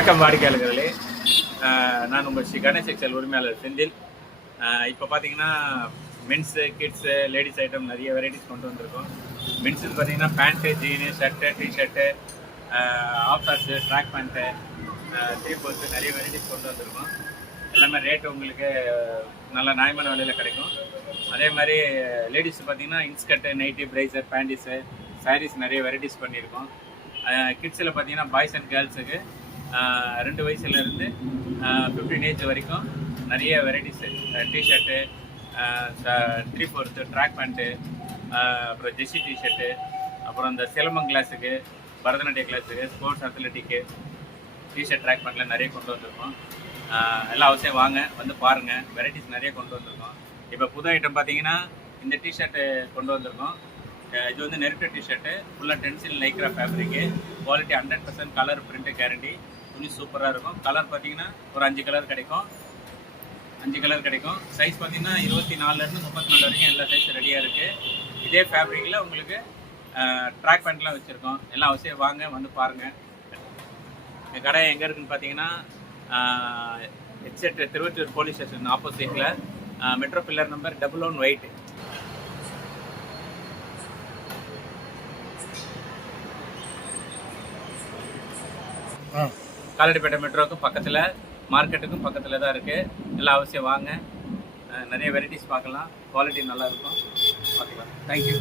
வணக்கம் வாடிக்கையாளர்களே. நான் உங்கள் ஸ்ரீ கணேஷ் எக்ஸல் உரிமையாளர் செந்தில். இப்போ பார்த்தீங்கன்னா மென்ஸு, கிட்ஸு, லேடிஸ் ஐட்டம் நிறைய வெரைட்டிஸ் கொண்டு வந்திருக்கோம். மென்ஸுக்கு பார்த்தீங்கன்னா pant, jean, shirt, T shirt, half shorts, track pant, three fours நிறைய வெரைட்டிஸ் கொண்டு வந்திருக்கோம். எல்லாமே ரேட்டு உங்களுக்கு நல்ல நியாயமான விலையில் கிடைக்கும். அதே மாதிரி லேடிஸ் பார்த்தீங்கன்னா இன்ஸ்கர்ட்டு, நைட்டி, ப்ரைசர், பேண்டிஸு, சாரீஸ் நிறைய வெரைட்டிஸ் பண்ணியிருக்கோம். கிட்ஸில் பார்த்தீங்கன்னா பாய்ஸ் அண்ட் கேர்ள்ஸுக்கு 2 வயசுலேருந்து 15 ஏஜ் வரைக்கும் நிறைய வெரைட்டிஸு, டிஷர்ட்டு, 3/4 ட்ராக் பேண்ட்டு, அப்புறம் ஜெர்சி டிஷர்ட்டு, அப்புறம் இந்த சிலம்பம் கிளாஸுக்கு, பரதநாட்டிய கிளாஸுக்கு, ஸ்போர்ட்ஸ் அத்லெட்டிக்கு டிஷர்ட், ட்ராக் பேண்ட்டில் நிறைய கொண்டு வந்திருக்கோம். எல்லா அவசியம் வாங்க, வந்து பாருங்கள். வெரைட்டிஸ் நிறைய கொண்டு வந்திருக்கோம். இப்போ புது ஐட்டம் பார்த்தீங்கன்னா இந்த டிஷர்ட்டு கொண்டு வந்திருக்கோம். இது வந்து நெருட்ட டிஷர்ட்டு, ஃபுல்லாக tensile Lycra fabric, quality 100% colour print guarantee. கொஞ்சம் சூப்பராக இருக்கும். கலர் பார்த்தீங்கன்னா ஒரு 5 கலர் கிடைக்கும். 5 கலர் கிடைக்கும். சைஸ் பார்த்தீங்கன்னா 24லேருந்து 34 வரைக்கும் எல்லா சைஸும் ரெடியாக இருக்குது. இதே ஃபேப்ரிக்கில் உங்களுக்கு ட்ராக் பேண்ட்லாம் வச்சுருக்கோம். எல்லாம் அவசியம் வாங்க, வந்து பாருங்கள். எங்கள் கடை எங்கே இருக்குதுன்னு பார்த்தீங்கன்னா எக்ஸெட் திருவொற்றியூர் போலீஸ் ஸ்டேஷன் ஆப்போசிட்டில் மெட்ரோ பில்லர் நம்பர் 11 காலடிப்பேட்டை மெட்ரோவுக்கும் பக்கத்தில், மார்க்கெட்டுக்கும் பக்கத்தில் தான் இருக்குது. எல்லாம் அவசியம் வாங்க. நிறைய வெரைட்டிஸ் பார்க்கலாம். குவாலிட்டி நல்லாயிருக்கும். பார்க்கலாம். தேங்க்யூ.